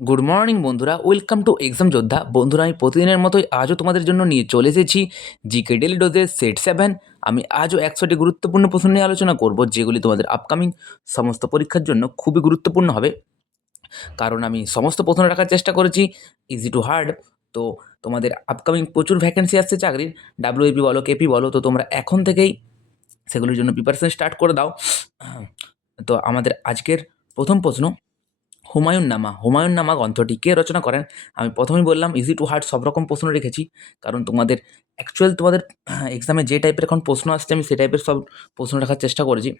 Good morning বন্ধুরা। Welcome to exam যোদ্ধা বন্ধুরা, আমি প্রতিদিনের মতোই আজও তোমাদের জন্য নিয়ে চলে এসেছি জিকে ডেলি ডোজের সেট সেভেন আমি আজও একশোটি গুরুত্বপূর্ণ প্রশ্ন নিয়ে আলোচনা করব, যেগুলি তোমাদের আপকামিং সমস্ত পরীক্ষার জন্য খুবই গুরুত্বপূর্ণ হবে। কারণ আমি সমস্ত প্রশ্ন রাখার চেষ্টা করেছি ইজি টু হার্ড তো তোমাদের আপকামিং প্রচুর ভ্যাকেন্সি আসছে চাকরির। ডাব্লিউএপি বলো কেপি বলো, তো তোমরা এখন থেকেই সেগুলির জন্য প্রিপারেশন স্টার্ট করে দাও। তো আমাদের আজকের প্রথম প্রশ্ন হুমায়ুন নামা হুমায়ুন নামা গ্রন্থটি কে রচনা করেন? আমি প্রথমেই বললাম ইজি টু হার্ড সব রকম প্রশ্ন রেখেছি। কারণ তোমাদের অ্যাকচুয়াল তোমাদের এক্সামে যে টাইপের এখন প্রশ্ন আসছে, আমি সে টাইপের সব প্রশ্ন রাখার চেষ্টা করেছি।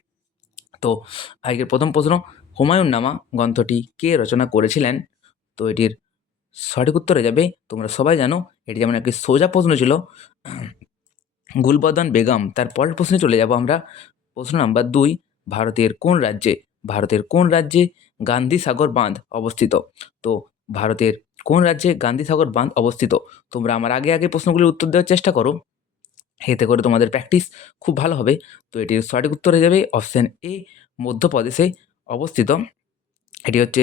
তো, আজকের প্রথম প্রশ্ন, হুমায়ুন নামা গ্রন্থটি কে রচনা করেছিলেন? তো এটির সঠিক উত্তরে যাবে, তোমরা সবাই জানো, এটি যেমন একটি সোজা প্রশ্ন ছিল, গুলবদন বেগম। তার পরের প্রশ্নে চলে যাব আমরা। প্রশ্ন নাম্বার দুই, ভারতের কোন রাজ্যে, ভারতের কোন রাজ্যে গান্ধী সাগর বাঁধ অবস্থিত। তো ভারতের কোন রাজ্যে গান্ধী সাগর বাঁধ অবস্থিত? তোমরা আমার আগে আগে প্রশ্নগুলির উত্তর দেওয়ার চেষ্টা করো। এতে করে তোমাদের প্র্যাকটিস খুব ভালো হবে। তো এটির সঠিক উত্তর হয়ে যাবে অপশান এ, মধ্যপ্রদেশে অবস্থিত। এটি হচ্ছে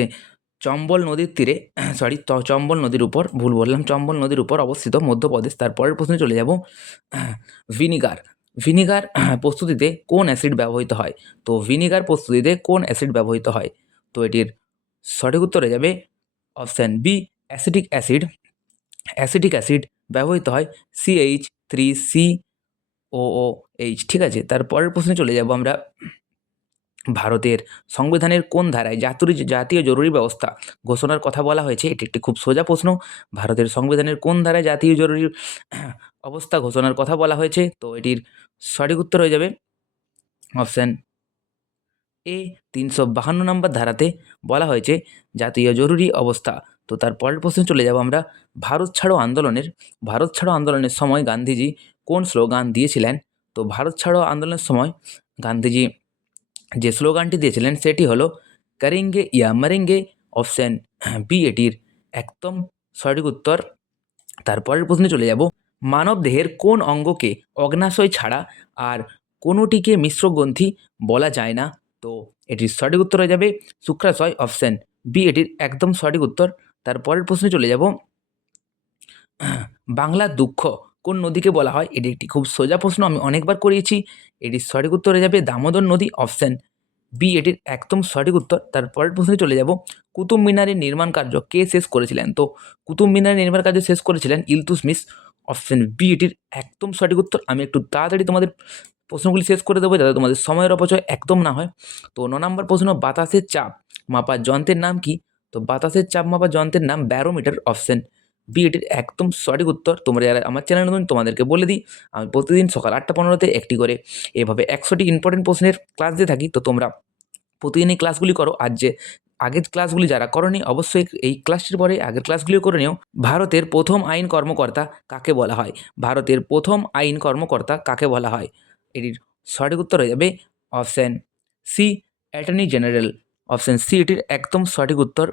চম্বল নদীর তীরে সরি চম্বল নদীর উপর, ভুল বললাম, চম্বল নদীর উপর অবস্থিত মধ্যপ্রদেশ। তারপরের প্রশ্নে চলে যাব। ভিনিগার ভিনিগার, প্রস্তুতিতে কোন অ্যাসিড ব্যবহৃত হয়? তো ভিনিগার প্রস্তুতিতে কোন অ্যাসিড ব্যবহৃত হয়? তো এটির সঠিক উত্তরে যাবে option B acidic acid. Acidic acid ব্যবহৃত হয় CH three C O O H, ঠিক আছে? তারপরের প্রশ্নে চলে যাব আমরা। ভারতের সংবিধানের কোন ধারায় জাতীয় জাতীয় জরুরি ব্যবস্থা ঘোষণার কথা বলা হয়েছে? এটি একটি খুব সোজা প্রশ্ন। ভারতের সংবিধানের কোন ধারায় জাতীয় জরুরি অবস্থা ঘোষণার কথা বলা হয়েছে? তো এটির সঠিক উত্তর হয়ে যাবে অপশান এ তিনশো বাহান্ন নম্বর ধারাতে বলা হয়েছে, জাতীয় জরুরি অবস্থা। তো তার পরের প্রশ্নে চলে যাব আমরা, ভারত ছাড়ো আন্দোলনের, ভারত ছাড়ো আন্দোলনের সময় গান্ধীজি কোন স্লোগান দিয়েছিলেন? তো ভারত ছাড়ো আন্দোলনের সময় গান্ধীজি যে স্লোগানটি দিয়েছিলেন সেটি হলো, করেঙ্গে ইয়া মারেঙ্গে অপশান বি এটির একদম সঠিক উত্তর। তারপরের প্রশ্নে চলে যাব, মানব দেহের কোন অঙ্গকে অগ্নাশয় ছাড়া আর কোনোটিকে মিশ্রগ্রন্থি বলা যায় না? তো এটির সঠিক উত্তর হয়ে যাবে শুক্রাশয় অপশান বি এটির একদম সঠিক উত্তর। তারপরের প্রশ্নে চলে যাব। বাংলা দুঃখ কোন নদীকে বলা হয়? এটি একটি খুব সোজা প্রশ্ন, আমি অনেকবার করিয়েছি। এটির সঠিক উত্তর হয়ে যাবে দামোদর নদী অপশান বি এটির একদম সঠিক উত্তর। তারপরের প্রশ্নে চলে যাব। কুতুব মিনারের নির্মাণ কার্য কে শেষ করেছিলেন? তো কুতুব মিনারের নির্মাণ কার্য শেষ করেছিলেন ইলতুসমিস অপশান বি এটির একদম সঠিক উত্তর। আমি একটু তাড়াতাড়ি তোমাদের প্রশ্নগুলি শেষ করে দেবো যাতে তোমাদের সময়ের অপচয় একদম না হয়। তো ন নম্বর প্রশ্ন, বাতাসের চাপ মাপার যন্ত্রের নাম কি? তো বাতাসের চাপ মাপার যন্ত্রের নাম ব্যারোমিটার অপশান। বি এটির একদম সঠিক উত্তর। তোমরা যারা আমার চ্যানেল নতুন, তোমাদেরকে বলে দিই, আমি প্রতিদিন সকাল আটটা পনেরোতে একটি করে এভাবে একশোটি ইম্পর্টেন্ট প্রশ্নের ক্লাস দিয়ে থাকি। তো তোমরা প্রতিদিন এই ক্লাসগুলি করো। আর যে আগের ক্লাসগুলি যারা করনি, অবশ্যই এই ক্লাসটির পরে আগের ক্লাসগুলিও করে নিও। ভারতের প্রথম আইন কর্মকর্তা কাকে বলা হয়? ভারতের প্রথম আইন কর্মকর্তা কাকে বলা হয়? এটির সঠিক উত্তর হয়ে যাবে option C attorney general option C এটির একদম সঠিক উত্তর।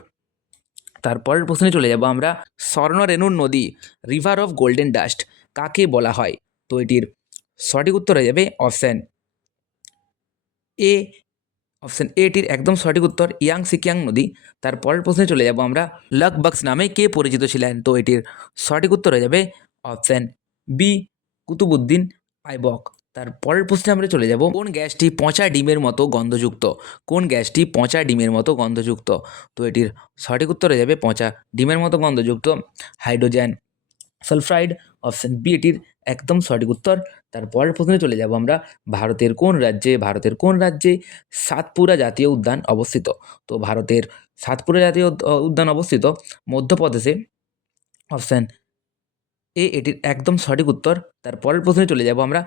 তারপরের প্রশ্নে চলে যাব আমরা স্বর্ণ স্বর্ণরেণুর নদী রিভার অফ গোল্ডেন ডাস্ট কাকে বলা হয়? তো এটির সঠিক উত্তর হয়ে যাবে অপশান এ অপশান এটির একদম সঠিক উত্তর, ইয়াং সিকিয়াং নদী। তারপরের প্রশ্নে চলে যাব আমরা লক বক্স নামে কে পরিচিত ছিলেন? তো এটির সঠিক উত্তর হয়ে যাবে অপশান বি কুতুবুদ্দিন আইবক। তার পরের প্রশ্নে আমরা চলে যাব, কোন গ্যাসটি পচা ডিমের মতো গন্ধযুক্ত? কোন গ্যাসটি পচা ডিমের মতো গন্ধযুক্ত? তো এটির সঠিক উত্তর যাবে পচা ডিমের মতো গন্ধযুক্ত হাইড্রোজেন সালফ্রাইড অপশান বি, এটির একদম সঠিক উত্তর। তার পরের প্রশ্নে চলে যাব আমরা, ভারতের কোন রাজ্যে, ভারতের কোন রাজ্যে সাতপুরা জাতীয় উদ্যান অবস্থিত? তো ভারতের সাতপুরা জাতীয় উদ্যান অবস্থিত মধ্যপ্রদেশে অপশান এ, এটির একদম সঠিক উত্তর। তার পরের প্রশ্নে চলে যাব আমরা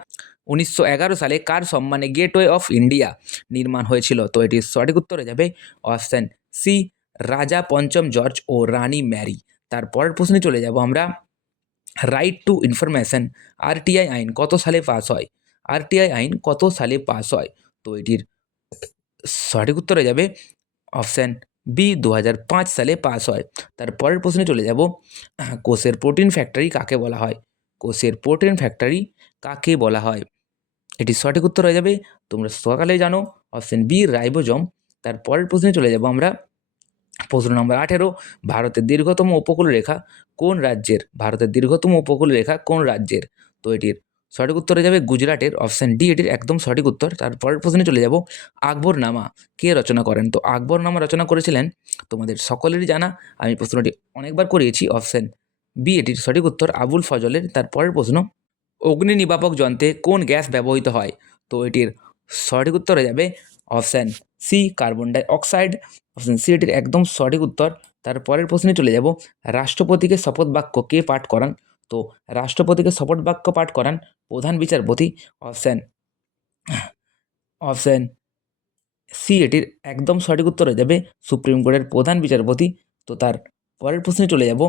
উনিশশো এগারো সালে কার সম্মানে গেটওয়ে অফ ইন্ডিয়া নির্মাণ হয়েছিল? তো এটির সঠিক উত্তরে যাবে অপশান সি, রাজা পঞ্চম জর্জ ও রানী ম্যারি। তার পরের প্রশ্নে চলে যাব আমরা। রাইট টু ইনফরমেশন, আরটিআই আইন কত সালে পাস হয়? আরটিআই আইন কত সালে পাস হয়? তো এটির সঠিক উত্তরে যাবে অপশান বি দু সালে পাস হয়। তার পরের প্রশ্নে চলে যাব, কোষের প্রোটিন ফ্যাক্টরি কাকে বলা হয়? কোষের প্রোটিন ফ্যাক্টরি কাকে বলা হয়? এটি সঠিক উত্তর হয়ে যাবে। তোমরা সকালে জানো, অপশান বি, রাইবোজম। তার পরের প্রশ্নে চলে যাব আমরা। প্রশ্ন নম্বর আঠেরো, ভারতের দীর্ঘতম উপকূল রেখা কোন রাজ্যের? ভারতের দীর্ঘতম উপকূল রেখা কোন রাজ্যের? তো এটির সঠিক উত্তর হয়ে যাবে গুজরাটের। অপশান ডি, এটির একদম সঠিক উত্তর। তারপরের প্রশ্নে চলে যাব, আকবরনামা কে রচনা করেন? তো আকবরনামা রচনা করেছিলেন তোমাদের সকলেরই জানা। আমি প্রশ্নটি অনেকবার করিয়েছি। অপশান বি, এটির সঠিক উত্তর আবুল ফজলের। তারপরের প্রশ্ন অগ্নি নির্বাপক যন্ত্রে কোন গ্যাস ব্যবহৃত হয়? তো এটির সঠিক উত্তর হয়ে যাবে option C carbon dioxide. Option C এটির একদম সঠিক উত্তর। তারপরের প্রশ্নে চলে যাব। রাষ্ট্রপতিকে শপথ বাক্য কে পাঠ করান? তো রাষ্ট্রপতিকে শপথ বাক্য পাঠ করান প্রধান বিচারপতি। অপশান অপশান সি এটির একদম সঠিক উত্তর হয়ে যাবে সুপ্রিম কোর্টের প্রধান বিচারপতি। তো তার পরের প্রশ্নে চলে যাব।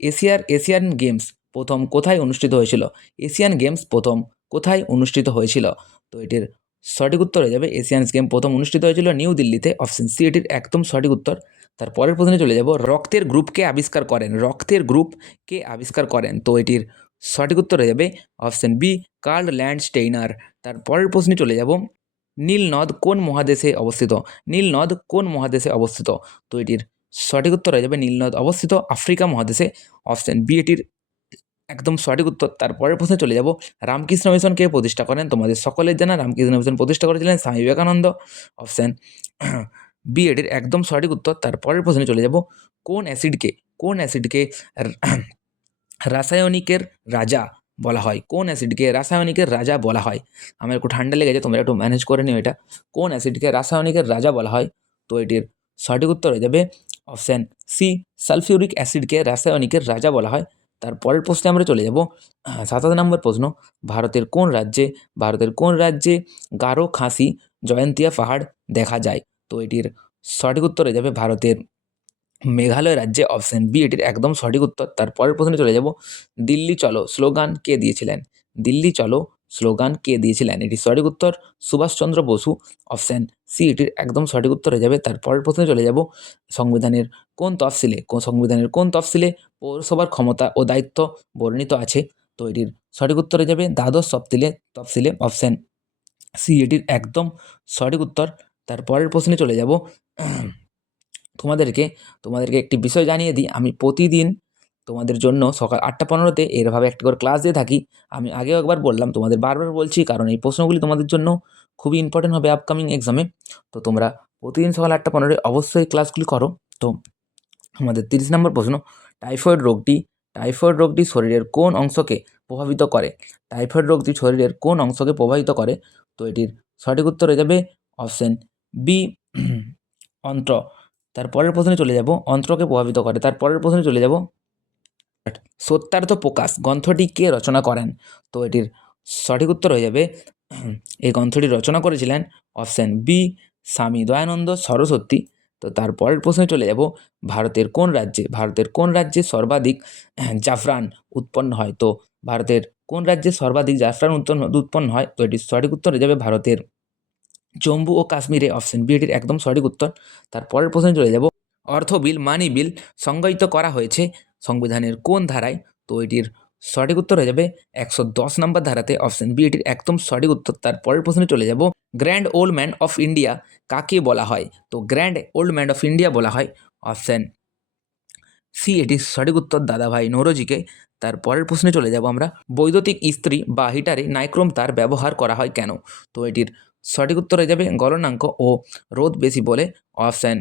এশিয়ার এশিয়ান গেমস প্রথম কোথায় অনুষ্ঠিত হয়েছিল? এশিয়ান গেমস প্রথম কোথায় অনুষ্ঠিত হয়েছিল? তো এটির সঠিক উত্তর হয়ে যাবে এশিয়ান গেম প্রথম অনুষ্ঠিত হয়েছিল নিউ দিল্লিতে, অপশন সি এটির একদম সঠিক উত্তর। তার পরের প্রশ্নে চলে যাব, রক্তের গ্রুপকে আবিষ্কার করেন? রক্তের গ্রুপ কে আবিষ্কার করেন? তো এটির সঠিক উত্তর হয়ে যাবে option B, Karl Landsteiner তার পরের প্রশ্নে চলে যাব, নীল নদ কোন মহাদেশে অবস্থিত? নীল নদ কোন মহাদেশে অবস্থিত? তো এটির সঠিক উত্তর হয়ে যাবে নীল নদ অবস্থিত আফ্রিকা মহাদেশে, অপশন বি এটির একদম সঠিক উত্তর। তারপরের প্রশ্নে চলে যাব। রামকৃষ্ণ মিশন কে প্রতিষ্ঠা করেন? তোমাদের সকলের জানা রামকৃষ্ণ মিশন প্রতিষ্ঠা করেছিলেন স্বামী বিবেকানন্দ। অপশান বি এটির একদম সঠিক উত্তর। তারপরের প্রশ্নে চলে যাব। কোন অ্যাসিডকে কোন অ্যাসিডকে রাসায়নিকের রাজা বলা হয়? কোন অ্যাসিডকে রাসায়নিকের রাজা বলা হয়? আমার একটু ঠান্ডা লেগেছে, তোমরা একটু ম্যানেজ করে নিও এটা। কোন অ্যাসিডকে রাসায়নিকের রাজা বলা হয়? তো এটির সঠিক উত্তর হয়ে যাবে। অপশান সি সালফিউরিক অ্যাসিডকে রাসায়নিকের রাজা বলা হয়। তার পরের প্রশ্নে আমরা চলে যাব। সাতাশ নম্বর প্রশ্ন, ভারতের কোন রাজ্যে, ভারতের কোন রাজ্যে গারো খাসি জয়ন্তিয়া পাহাড় দেখা যায়? তো এটির সঠিক উত্তর হয়ে যাবে ভারতের মেঘালয় রাজ্যে অপশান বি এটির একদম সঠিক উত্তর। তার পরের প্রশ্নে চলে যাব, দিল্লি চলো স্লোগান কে দিয়েছিলেন? দিল্লি চলো স্লোগান কে দিয়েছিলেন? এটির সঠিক উত্তর সুভাষচন্দ্র বসু অপশান সি এটির একদম সঠিক উত্তর হয়ে যাবে। তার পরের প্রশ্নে চলে যাব, সংবিধানের কোন তফসিলে কোন সংবিধানের কোন তফসিলে পৌরসভার ক্ষমতা ও দায়িত্ব বর্ণিত আছে? তো এটির সঠিক উত্তরে যাবে দ্বাদশ সপ্তিলে তফসিলে অপশান সি। এটির একদম সঠিক উত্তর। তার পরের প্রশ্নে চলে যাব। তোমাদেরকে তোমাদেরকে একটি বিষয় জানিয়ে দিই। আমি প্রতিদিন তোমাদের জন্য সকাল আটটা পনেরোতে এরভাবে একটি করে ক্লাস দিয়ে থাকি। আমি আগেও একবার বললাম, তোমাদের বারবার বলছি, কারণ এই প্রশ্নগুলি তোমাদের জন্য খুবই ইম্পর্টেন্ট হবে আপকামিং এক্সামে তো তোমরা প্রতিদিন সকাল আটটা পনেরোয় অবশ্যই ক্লাসগুলি করো। তো আমাদের তিরিশ নম্বর প্রশ্ন টাইফয়েড রোগটি টাইফয়েড রোগটি শরীরের কোন অংশকে প্রভাবিত করে? টাইফয়েড রোগটি শরীরের কোন অংশকে প্রভাবিত করে? তো এটির সঠিক উত্তর হয়ে যাবে অপশান বি অন্ত্র। তার পরের প্রশ্নে চলে যাব, অন্ত্রকে প্রভাবিত করে। তার পরের প্রশ্নে চলে যাব, সত্যার্থ প্রকাশ, গ্রন্থটি কে রচনা করেন? তো এটির সঠিক উত্তর হয়ে যাবে, এই গ্রন্থটি রচনা করেছিলেন অপশান বি স্বামী দয়ানন্দ সরস্বতী। তো তার পরের প্রশ্নে চলে যাব, ভারতের কোন রাজ্যে, ভারতের কোন রাজ্যে সর্বাধিক জাফরান উৎপন্ন হয়? তো ভারতের কোন রাজ্যে সর্বাধিক জাফরান উৎপন্ন উৎপন্ন হয়? তো এটির সঠিক উত্তর হয়ে যাবে ভারতের জম্মু ও কাশ্মীরে অপশন বি এটির একদম সঠিক উত্তর। তার পরের প্রশ্নে চলে যাব, অর্থ বিল মানি বিল সংজ্ঞায়িত করা হয়েছে সংবিধানের কোন ধারায়? তো এটির সঠিক উত্তর হয়ে যাবে একশো দশ নম্বর ধারাতে অপশন বি এটির একদম সঠিক উত্তর। তার পরের প্রশ্নে চলে যাব। Grand old man of India কাকে বলা হয়? তো grand old man of India বলা হয় অপশান সি এটির সঠিক উত্তর দাদাভাই নৌরজিকে। তার পরের প্রশ্নে চলে যাব আমরা। বৈদ্যুতিক ইস্ত্রি বা হিটারে নাইক্রোম তার ব্যবহার করা হয় কেন? তো এটির সঠিক উত্তর হয়ে যাবে গলনাঙ্ক ও রোদ বেশি বলে অপশান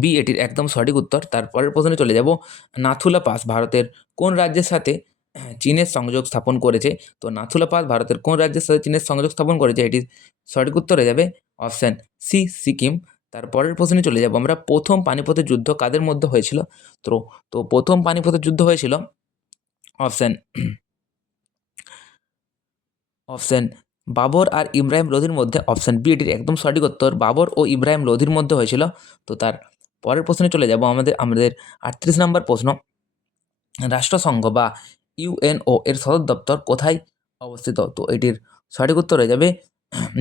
বি এটির একদম সঠিক উত্তর। তার পরের প্রশ্নে চলে যাব। নাথুলা পাস ভারতের কোন রাজ্যের সাথে চীনের সংযোগ স্থাপন করেছে? তো নাথুলা পাস ভারতের কোন রাজ্যের সাথে চীনের সংযোগ স্থাপন করেছে? এটির সঠিক উত্তর হয়ে যাবে অপশান সি, সিকিম। তার পরের প্রশ্নে চলে যাব আমরা। প্রথম পানিপথের যুদ্ধ কাদের মধ্যে হয়েছিল? তো তো প্রথম পানিপথের যুদ্ধ হয়েছিল অপশান অপশান বাবর আর ইব্রাহিম লোধির মধ্যে। অপশান বি এটির একদম সঠিক উত্তর। বাবর ও ইব্রাহিম লোধির মধ্যে হয়েছিল। তো তার পরের প্রশ্নে চলে যাব আমাদের আমাদের আটত্রিশ নম্বর প্রশ্ন। রাষ্ট্রসংঘ বা ইউএনও এর সদর দপ্তর কোথায় অবস্থিত? তো এটির সঠিক উত্তর হয়ে যাবে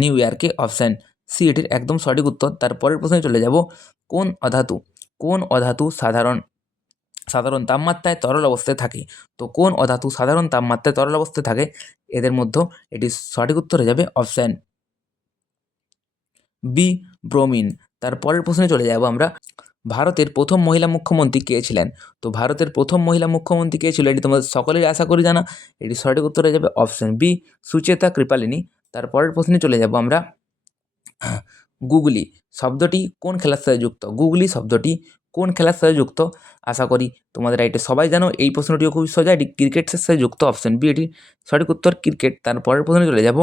নিউ ইয়র্কে, অপশান সি এটির একদম সঠিক উত্তর। তার পরের প্রশ্নে চলে যাব, কোন অধাতু কোন অধাতু সাধারণ সাধারণ তাপমাত্রায় তরল অবস্থায় থাকে? তো কোন অধাতু সাধারণ তাপমাত্রায় তরল অবস্থায় থাকে? এদের মধ্যে এটি সঠিক উত্তর হয়ে যাবে অপশান বি ব্রোমিন। তার পরের প্রশ্নে চলে যাব আমরা ভারতের প্রথম মহিলা মুখ্যমন্ত্রী কে ছিলেন? তো ভারতের প্রথম মহিলা মুখ্যমন্ত্রী কে ছিল? এটি তোমাদের সকলেই আশা করি জানা। এটি সঠিক উত্তর হয়ে যাবে অপশন বি সুচেতা কৃপালিনী। তার পরের প্রশ্নে চলে যাব আমরা। গুগলি শব্দটি কোন খেলার সাথে যুক্ত? গুগলি শব্দটি কোন খেলার সাথে যুক্ত? আশা করি তোমাদের এটা সবাই জানো এই প্রশ্নটিও খুবই সোজা, এটি ক্রিকেটের সাথে যুক্ত অপশন বি এটি সঠিক উত্তর ক্রিকেট তার পরের প্রশ্নে চলে যাব।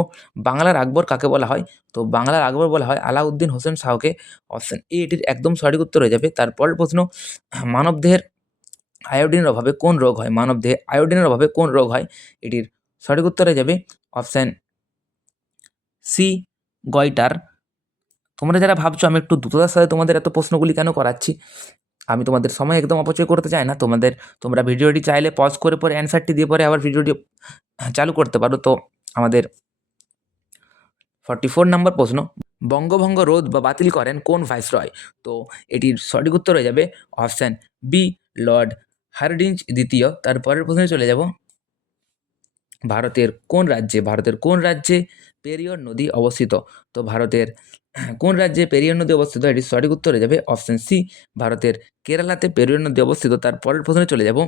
বাংলার আকবর কাকে বলা হয়? তো বাংলার আকবর বলা হয় আলাউদ্দিন হোসেন শাহকে। অপশন এ এটির একদম সঠিক উত্তর হয়ে যাবে। তার পরের প্রশ্ন মানবদেহের আয়োডিনের অভাবে কোন রোগ হয়? মানবদেহে আয়োডিনের অভাবে কোন রোগ হয়? এটির সঠিক উত্তর হয়ে যাবে অপশান সি গয়টার তোমরা যারা ভাবছ আমি একটু দ্রুততার সাথে তোমাদের এত প্রশ্নগুলি কেন করাচ্ছি আমি তোমাদের সময় একদম অপচয় করতে চাই না। তোমাদের, তোমরা ভিডিওটি চাইলে পজ করে পরে অ্যান্সারটি দিয়ে পরে আবার ভিডিওটি চালু করতে পারো। তো আমাদের ফর্টি ফোর নম্বর প্রশ্ন, বঙ্গভঙ্গ রোধ বা বাতিল করেন কোন ভাইসরয়? তো এটির সঠিক উত্তর হয়ে যাবে অপশান বি লর্ড হার্ডিঞ্জ দ্বিতীয়। তারপরের প্রশ্নে চলে যাব। ভারতের কোন রাজ্যে, ভারতের কোন রাজ্যে পেরিয়র নদী অবস্থিত? তো ভারতের কোন রাজ্যে পেরিয়র নদী অবস্থিত? এটির সঠিক উত্তর যাবে অপশান সি ভারতের কেরালাতে পেরিয়র নদী অবস্থিত। তার পরের প্রশ্নে চলে যাব।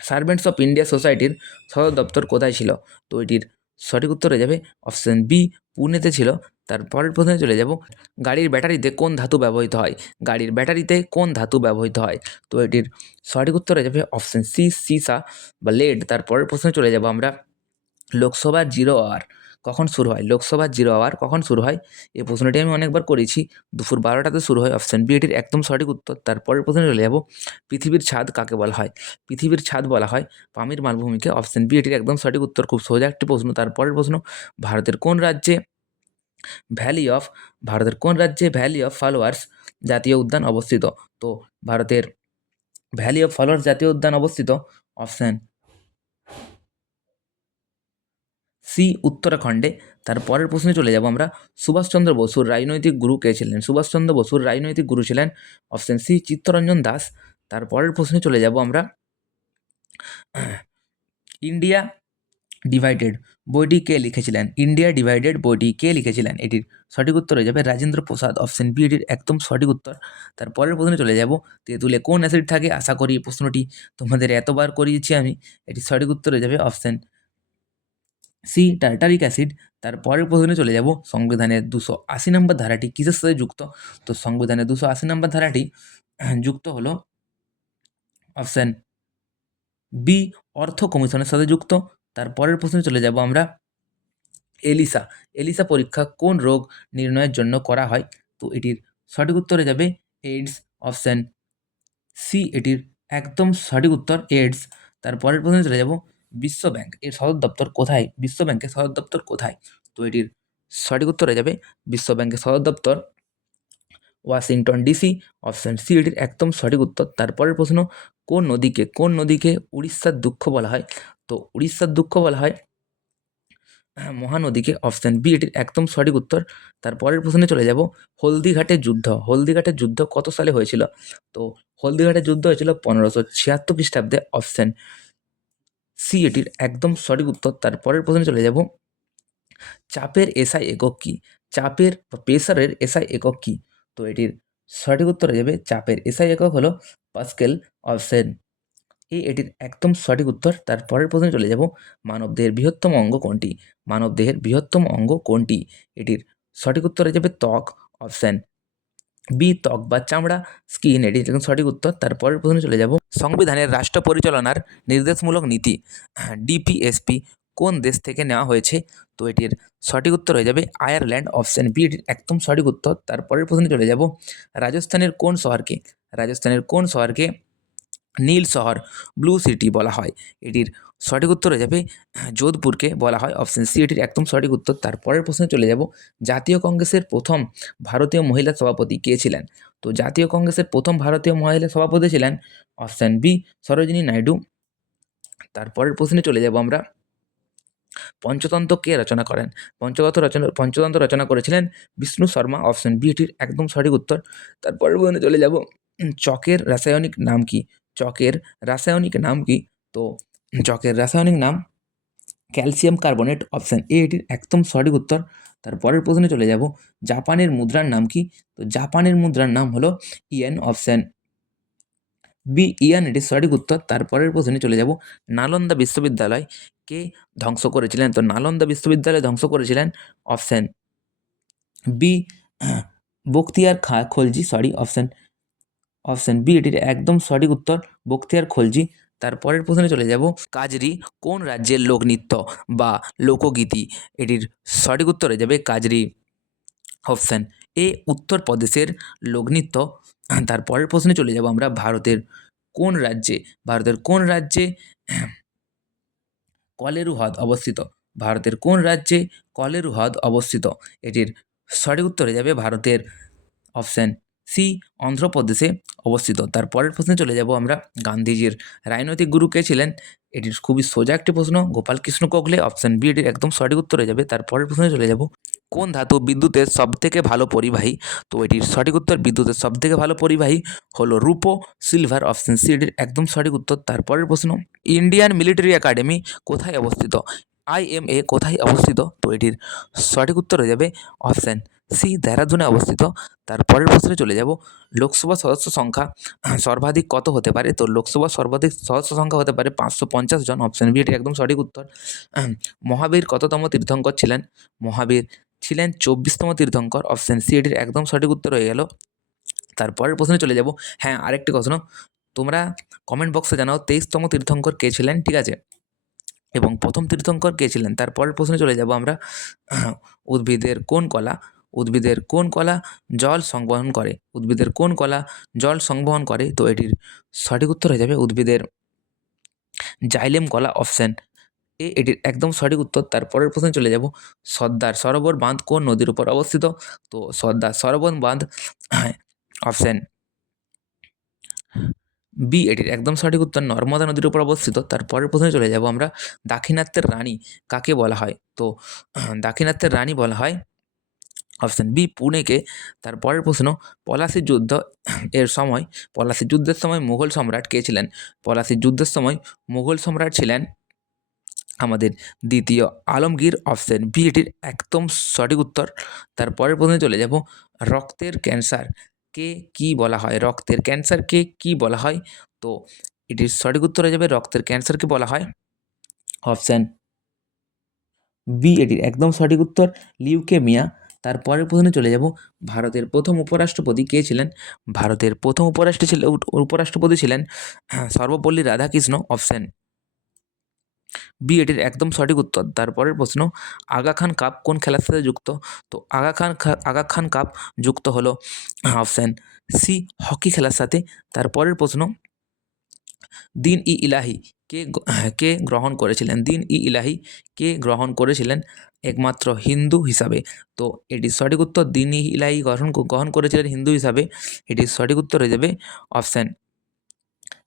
সার্ভেন্টস অফ ইন্ডিয়া সোসাইটির সদর দপ্তর কোথায় ছিল? তো এটির সঠিক উত্তর হয়ে যাবে অপশান বি পুনেতে ছিল। তার পরের প্রশ্নে চলে যাব। গাড়ির ব্যাটারিতে কোন ধাতু ব্যবহৃত হয়? গাড়ির ব্যাটারিতে কোন ধাতু ব্যবহৃত হয়? তো এটির সঠিক উত্তর হয়ে যাবে অপশান সি সিসা বা লেড। তার পরের প্রশ্নে চলে যাব আমরা। লোকসভার জিরো আওয়ার কখন শুরু হয়? লোকসভা জিরো আওয়ার কখন শুরু হয়? এই প্রশ্নটি আমি অনেকবার করেছি। দুপুর বারোটাতে শুরু হয় অপশান বি এটির একদম সঠিক উত্তর। তারপরের প্রশ্নে চলে যাব। পৃথিবীর ছাদ কাকে বলা হয়? পৃথিবীর ছাদ বলা হয় পামির মালভূমিকে। অপশান বি এটির একদম সঠিক উত্তর। খুব সোজা একটি প্রশ্ন। তারপরের প্রশ্ন, ভারতের কোন রাজ্যে ভ্যালি অফ ভারতের কোন রাজ্যে ভ্যালি অফ ফলোয়ার্স জাতীয় উদ্যান অবস্থিত? তো, ভারতের ভ্যালি অফ ফলোয়ার্স জাতীয় উদ্যান অবস্থিত? অপশান সি উত্তরাখণ্ডে। তার পরের প্রশ্নে চলে যাব আমরা। সুভাষচন্দ্র বসুর রাজনৈতিক গুরু কে ছিলেন? সুভাষচন্দ্র বসুর রাজনৈতিক গুরু ছিলেন অপশন সি চিত্তরঞ্জন দাস। তার পরের প্রশ্নে চলে যাব আমরা। ইন্ডিয়া ডিভাইডেড বইটি কে লিখেছিলেন? ইন্ডিয়া ডিভাইডেড বইটি কে লিখেছিলেন? এটির সঠিক উত্তর হয়ে যাবে রাজেন্দ্র প্রসাদ, অপশন বি এটির একদম সঠিক উত্তর। তার পরের প্রশ্নে চলে যাব। তেঁতুলে কোন অ্যাসিড থাকে? আশা করি এই প্রশ্নটি তোমাদের এতবার করিয়েছি আমি। এটির সঠিক উত্তর হয়ে যাবে অপশন সি টার্টারিক অ্যাসিড, তার পরের প্রশ্নে চলে যাব সংবিধানের দুশো আশি নম্বর ধারাটি কিসের সাথে যুক্ত? তো সংবিধানের দুশো আশি নম্বর ধারাটি যুক্ত হলো অপশান বি, অর্থ কমিশনের সাথে যুক্ত। তার পরের প্রশ্নে চলে যাব আমরা এলিসা। এলিসা পরীক্ষা কোন রোগ নির্ণয়ের জন্য করা হয়? তো এটির সঠিক উত্তরে যাবে এইডস, অপশান সি, এটির একদম সঠিক উত্তর এইডস। তার পরের প্রশ্নে চলে যাব বিশ্ব ব্যাংক, এর সদর দপ্তর কোথায়? বিশ্ব ব্যাংকের সদর দপ্তর কোথায়? তো এটির সঠিক উত্তরে যাবে, বিশ্ব ব্যাংকের সদর দপ্তর, ওয়াশিংটন ডিসি অপশান সি এটির একদম সঠিক উত্তর। তারপরের প্রশ্ন, কোন নদীকে কোন নদীকে উড়িষ্যার দুঃখ বলা হয়? তো উড়িষ্যার দুঃখ বলা হয়, মহানদীকে, অপশান বি এটির একদম সঠিক উত্তর। তারপরের প্রশ্নে চলে যাব হলদিঘাটের যুদ্ধ। হলদিঘাটের যুদ্ধ কত সালে হয়েছিল? তো হলদিঘাটের যুদ্ধ হয়েছিল পনেরোশো ছিয়াত্তর খ্রিস্টাব্দে, অপশান সি এটির একদম সঠিক উত্তর, তারপরের প্রশ্নে চলে যাব। চাপের এসআই একক কী? চাপের বা প্রেসারের এসআই একক কী? তো এটির সঠিক উত্তর হয়ে যাবে চাপের এসআই একক হলো পাস্কেল অপশন এ এটির একদম সঠিক উত্তর তার পরের প্রশ্নে চলে যাব মানবদেহের বৃহত্তম অঙ্গ কোনটি? মানবদেহের বৃহত্তম অঙ্গ কোনটি? এটির সঠিক উত্তর হয়ে যাবে ত্বক অপশান বি ত্বক বা চামড়া, স্কিন এটি একদম সঠিক উত্তর তার পরের প্রশ্নে চলে যাব। সংবিধানের রাষ্ট্র পরিচালনার নির্দেশমূলক নীতি, ডিপিএসপি, কোন দেশ থেকে নেওয়া হয়েছে? তো এটির সঠিক উত্তর হয়ে যাবে আয়ারল্যান্ড অপশান বি, এটির একদম সঠিক উত্তর। তারপরের প্রশ্নে চলে যাব, রাজস্থানের কোন শহরকে, রাজস্থানের কোন শহরকে নীল শহর ব্লু সিটি বলা হয়। এটির সঠিক উত্তর হয়ে যাবে যোধপুরকে বলা হয়। অপশান সি এটির একদম সঠিক উত্তর। তারপরের প্রশ্নে চলে যাব। জাতীয় কংগ্রেসের প্রথম ভারতীয় মহিলা সভাপতি কে ছিলেন? তো জাতীয় কংগ্রেসের প্রথম ভারতীয় মহিলা সভাপতি ছিলেন অপশান বি সরোজিনী নাইডু। তারপরের প্রশ্নে চলে যাব আমরা। পঞ্চতন্ত্র কে রচনা করেন? পঞ্চগত রচনা, পঞ্চতন্ত্র রচনা করেছিলেন বিষ্ণু শর্মা। অপশন বি এটির একদম সঠিক উত্তর। তারপরের প্রশ্নে চলে যাব। চকের রাসায়নিক নাম কি? চকের রাসায়নিক নাম কি? তো চকের রাসায়নিক নাম ক্যালসিয়াম কার্বনেট অপশান এ, এটির একদম সঠিক উত্তর। তারপরের প্রশ্নে চলে যাব। জাপানের মুদ্রার নাম কি? তো জাপানের মুদ্রার নাম হলো ইয়েন অপশান বি। ইয়ান এটি সঠিক উত্তর। তারপরের প্রশ্নে চলে যাব। নালন্দা বিশ্ববিদ্যালয় কে ধ্বংস করেছিলেন? তো নালন্দা বিশ্ববিদ্যালয় ধ্বংস করেছিলেন option B. Bakhtiyar Khan Khalji, sorry, option option B এটির একদম সঠিক উত্তর বখতিয়ার খলজি। তারপরের প্রশ্নে চলে যাব, কাজরি কোন রাজ্যের লোকনৃত্য বা লোকগীতি? এটির সঠিক উত্তর যাবে কাজরি। অপশান এ উত্তরপ্রদেশের লোকনৃত্য। তারপরের প্রশ্নে চলে যাব আমরা ভারতের কোন রাজ্যে? ভারতের কোন রাজ্যে কলেরু হ্রদ অবস্থিত? ভারতের কোন রাজ্যে কলেরু হ্রদ অবস্থিত? এটির সঠিক উত্তর যাবে ভারতের। অপশান সি, অন্ধ্রপ্রদেশে অবস্থিত। তার পরের প্রশ্নে চলে যাব আমরা গান্ধীজির। রাজনৈতিক গুরু কে ছিলেন? এটির খুবই সোজা একটি প্রশ্ন। গোপাল কৃষ্ণ গোখলে অপশান বি এটির একদম সঠিক উত্তর যাবে। তারপরের প্রশ্নে চলে যাব, কোন ধাতু বিদ্যুতের সবথেকে ভালো পরিবাহী? তো এটির সঠিক উত্তর বিদ্যুতের সবথেকে ভালো পরিবাহী হলো রূপো সিলভার অপশান সি এটির একদম সঠিক উত্তর। তার পরের প্রশ্ন ইন্ডিয়ান মিলিটারি একাডেমি কোথায় অবস্থিত? আইএমএ কোথায় অবস্থিত? তো এটির সঠিক উত্তর হয়ে যাবে অপশান সি দেহরাদুনে অবস্থিত। তারপরের প্রশ্নে চলে যাব। লোকসভা সদস্য সংখ্যা সর্বাধিক কত হতে পারে? তো লোকসভা সর্বাধিক সদস্য সংখ্যা হতে পারে পাঁচশো পঞ্চাশ জন। অপশান বি এটি একদম সঠিক উত্তর। মহাবীর কততম তীর্থঙ্কর ছিলেন? মহাবীর ছিলেন চব্বিশতম তীর্থঙ্কর। অপশান সি এটির একদম সঠিক উত্তর হয়ে গেল। তারপরের প্রশ্নে চলে যাব। হ্যাঁ আরেকটি প্রশ্ন। তোমরা কমেন্ট বক্সে জানাও তেইশতম তীর্থঙ্কর কে ছিলেন? ঠিক আছে? এবং প্রথম তীর্থঙ্কর কে ছিলেন? তারপরের প্রশ্নে চলে যাব আমরা। উদ্ভিদের কোন কলা? উদ্ভিদের কোন কলা জল সংবহন করে? উদ্ভিদের কোন কলা জল সংবহন করে? তো এটির সঠিক উত্তর হয়ে যাবে উদ্ভিদের জাইলেম কলা অপশান এ। এটির একদম সঠিক উত্তর। তারপরের প্রশ্নে চলে যাব। সর্দার সরোবর বাঁধ কোন নদীর উপর অবস্থিত? তো সর্দার সরোবর বাঁধ অপশান বি। এটির একদম সঠিক উত্তর নর্মদা নদীর উপর অবস্থিত। তারপরের প্রশ্নে চলে যাব আমরা। দাক্ষিণাত্যের রানী কাকে বলা হয়? তো দাক্ষিণাত্যের রানী বলা হয় অপশান বি, পুনেকে তারপরের প্রশ্ন পলাশির যুদ্ধ এর সময় পলাশির যুদ্ধের সময় মুঘল সম্রাট কে ছিলেন? পলাশির যুদ্ধের সময় মুঘল সম্রাট ছিলেন আমাদের দ্বিতীয় আলমগীর। অপশান বি, এটির একদম সঠিক উত্তর। তারপরের প্রশ্নে চলে যাব। রক্তের ক্যান্সার কে কী বলা হয়? রক্তের ক্যান্সারকে কী বলা হয়? তো এটির সঠিক উত্তর হয়ে যাবে রক্তের ক্যান্সারকে বলা হয়। অপশান বি, এটির একদম সঠিক উত্তর, লিউকেমিয়া। তারপরের প্রশ্নে চলে যাব। ভারতের প্রথম উপরাষ্ট্রপতি কে ছিলেন? ভারতের প্রথম উপরাষ্ট্র ছিল, উপরাষ্ট্রপতি ছিলেন সর্বপল্লী রাধাকৃষ্ণ অপশান বি এটির একদম সঠিক উত্তর। তারপরের প্রশ্ন, আগা খান কাপ কোন খেলার সাথে যুক্ত? তো আগা খান আগা খান কাপ যুক্ত হলো অপশান সি, হকি খেলার সাথে। তারপরের প্রশ্ন দিন ই ইলাহি কে কে গ্রহণ করেছিলেন? দিন ই ইলাহি কে গ্রহণ করেছিলেন? একমাত্র হিন্দু হিসাবে। তো এটির সঠিক উত্তর দিন ই ইলাহি গ্রহণ গ্রহণ করেছিলেন হিন্দু হিসাবে। এটির সঠিক উত্তর হয়ে যাবে অপশান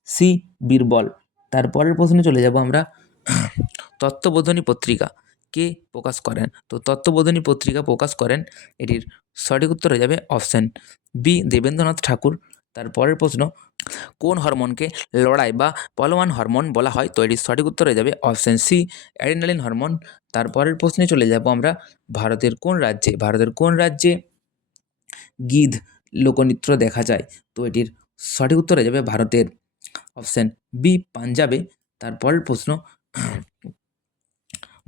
সি বীরবল। তারপরের প্রশ্নে চলে যাব আমরা। তত্ত্ববোধনী পত্রিকা কে প্রকাশ করেন? তো তত্ত্ববোধনী পত্রিকা প্রকাশ করেন। এটির সঠিক উত্তর হয়ে যাবে অপশান বি দেবেন্দ্রনাথ ঠাকুর। তারপরের প্রশ্ন, কোন হরমোনকে লড়াই বা পলওয়ান হরমোন বলা হয়? তো এটির সঠিক উত্তর হয়ে যাবে অপশান সি অ্যাড্রিনালিন হরমোন তারপরের প্রশ্নে চলে যাব আমরা ভারতের কোন রাজ্যে? ভারতের কোন রাজ্যে গিধ লোকনৃত্য দেখা যায়? তো এটির সঠিক উত্তর হয়ে যাবে ভারতের। অপশন বি পাঞ্জাবে। তারপরের প্রশ্ন,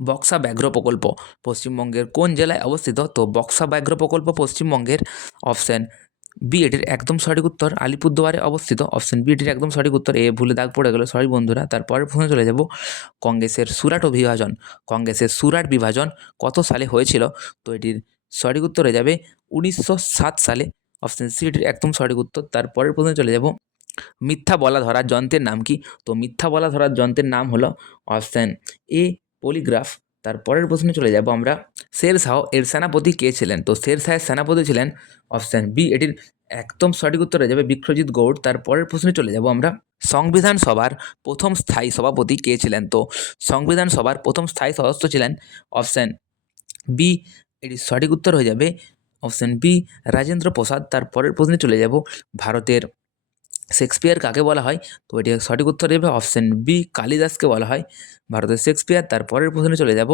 বক্সা ব্যাঘ্র প্রকল্প, পশ্চিমবঙ্গের কোন জেলায় অবস্থিত? তো বক্সা ব্যাঘ্র প্রকল্প পশ্চিমবঙ্গের অপশান বি এটির একদম সঠিক উত্তর আলিপুরদুয়ারে অবস্থিত। অপশন বি এটির একদম সঠিক উত্তর এ ভুলে দাগ পড়ে গেল। সরি বন্ধুরা, তারপরের প্রশ্নে চলে যাব। কংগ্রেসের সুরাট বিভাজন কংগ্রেসের সুরাট বিভাজন কত সালে হয়েছিল? তো এটির সঠিক উত্তর হয়ে যাবে উনিশশো সাত সালে। অপশন সি এটির একদম সঠিক উত্তর। তারপরের প্রশ্নে চলে যাব। মিথ্যা বলা ধরার যন্ত্রের নাম কি? তো মিথ্যা বলা ধরার যন্ত্রের নাম হলো অপশান এ পলিগ্রাফ তারপরের প্রশ্নে চলে যাব আমরা। শের শাহ এর সেনাপতি কে ছিলেন? তো শের শাহের সেনাপতি ছিলেন অপশান বি, এটির একদম সঠিক উত্তর হয়ে যাবে বিক্রজিৎ গৌড়। তারপরের প্রশ্নে চলে যাব আমরা। সংবিধান সভার প্রথম স্থায়ী সভাপতি কে ছিলেন? তো সংবিধান সভার প্রথম স্থায়ী সদস্য ছিলেন অপশান বি, এটির সঠিক উত্তর হয়ে যাবে অপশান বি, রাজেন্দ্র প্রসাদ। তারপরের প্রশ্নে চলে যাব ভারতের শেক্সপিয়ার কাকে বলা হয়? তো এটি সঠিক উত্তর দেবে অপশান বি কালিদাসকে বলা হয়। ভারতের শেক্সপিয়ার, তার পরের প্রশ্নে চলে যাব।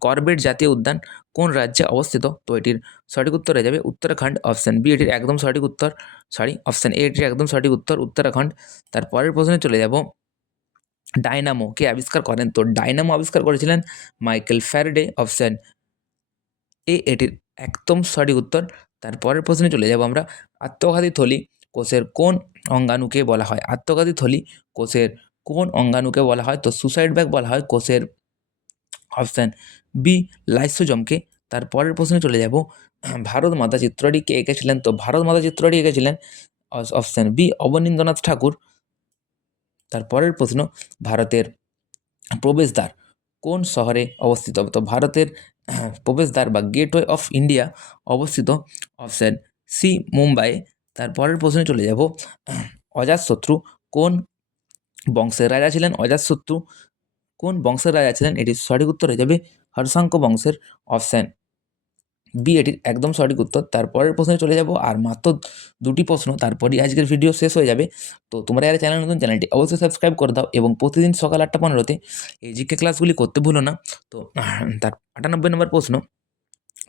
করবেট জাতীয় উদ্যান কোন রাজ্যে অবস্থিত? তো এটির সঠিক উত্তর হয়ে যাবে উত্তরাখণ্ড। অপশান বি এটির একদম সঠিক উত্তর। সরি অপশান এ এটির একদম সঠিক উত্তর, উত্তরাখণ্ড। তার পরের প্রশ্নে চলে যাব। ডায়নামো কে আবিষ্কার করেন? তো ডায়নামো আবিষ্কার করেছিলেন মাইকেল ফ্যারডে। অপশান এ এটির একদম সঠিক উত্তর। তার পরের প্রশ্নে চলে যাব আমরা। আত্মঘাতী থলি কোষের কোন অঙ্গাণুকে বলা হয়? আত্মঘাতী থলি কোষের কোন অঙ্গাণুকে বলা হয়? তো সুসাইড ব্যাগ বলা হয় কোষের অপশান বি লাইসোজমকে তার পরের প্রশ্নে চলে যাব। ভারত মাতা চিত্রটি কে এঁকেছিলেন? তো ভারত মাতা চিত্রটি এঁকেছিলেন অপশান বি অবনীন্দ্রনাথ ঠাকুর। তার পরের প্রশ্ন, ভারতের প্রবেশদ্বার কোন শহরে অবস্থিত? তো ভারতের প্রবেশদ্বার বা গেটওয়ে অফ ইন্ডিয়া অবস্থিত অপশান সি মুম্বাইয়ে। তার পরের প্রশ্নে চলে যাব। অজাতশত্রু কোন বংশের রাজা ছিলেন? অজাতশত্রু কোন বংশের রাজা ছিলেন? এটির সঠিক উত্তর হয়ে যাবে হর্ষাঙ্ক বংশের অপশান। বি, এটির একদম সঠিক উত্তর। তারপরের প্রশ্নে চলে যাব আর মাত্র দুটি প্রশ্ন, তারপরই আজকের ভিডিও শেষ হয়ে যাবে। তো তোমরা যারা চ্যানেল নতুন, চ্যানেলটি অবশ্যই সাবস্ক্রাইব করে দাও এবং প্রতিদিন সকাল আটটা পনেরোতে এই জিকে ক্লাসগুলি করতে ভুলো না। তো তার আটানব্বই নম্বর প্রশ্ন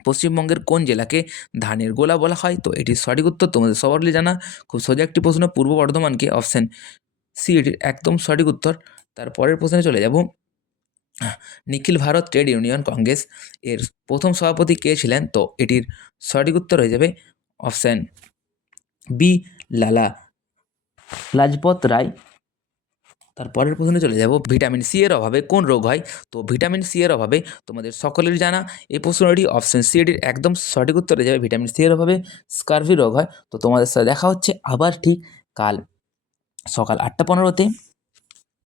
পশ্চিমবঙ্গের কোন জেলাকে ধানের গোলা বলা হয়? তো এটির সঠিক উত্তর তোমাদের সবারই জানা। খুব সোজা একটি প্রশ্ন, পূর্ব বর্ধমানকে অপশান সি এটির একদম সঠিক উত্তর। তার পরের প্রশ্নে চলে যাব। Nikhil Bharat Trade Union Congress এর প্রথম সভাপতি কে ছিলেন? তো এটির সঠিক উত্তর হয়ে যাবে অপশান বি লালা। লাজপত রায় তার পরের প্রশ্নে চলে যাব, ভিটামিন সি এর অভাবে কোন রোগ হয়? তো ভিটামিন সি এর অভাবে তোমাদের সকলের জানা, এই প্রশ্নটি অপশন সি এটির একদম সঠিক উত্তর যাবে, ভিটামিন সি এর অভাবে স্কারভি রোগ হয়। তো তোমাদের সাথে দেখা হচ্ছে আবার ঠিক কাল, সকাল আটটা পনেরোতে।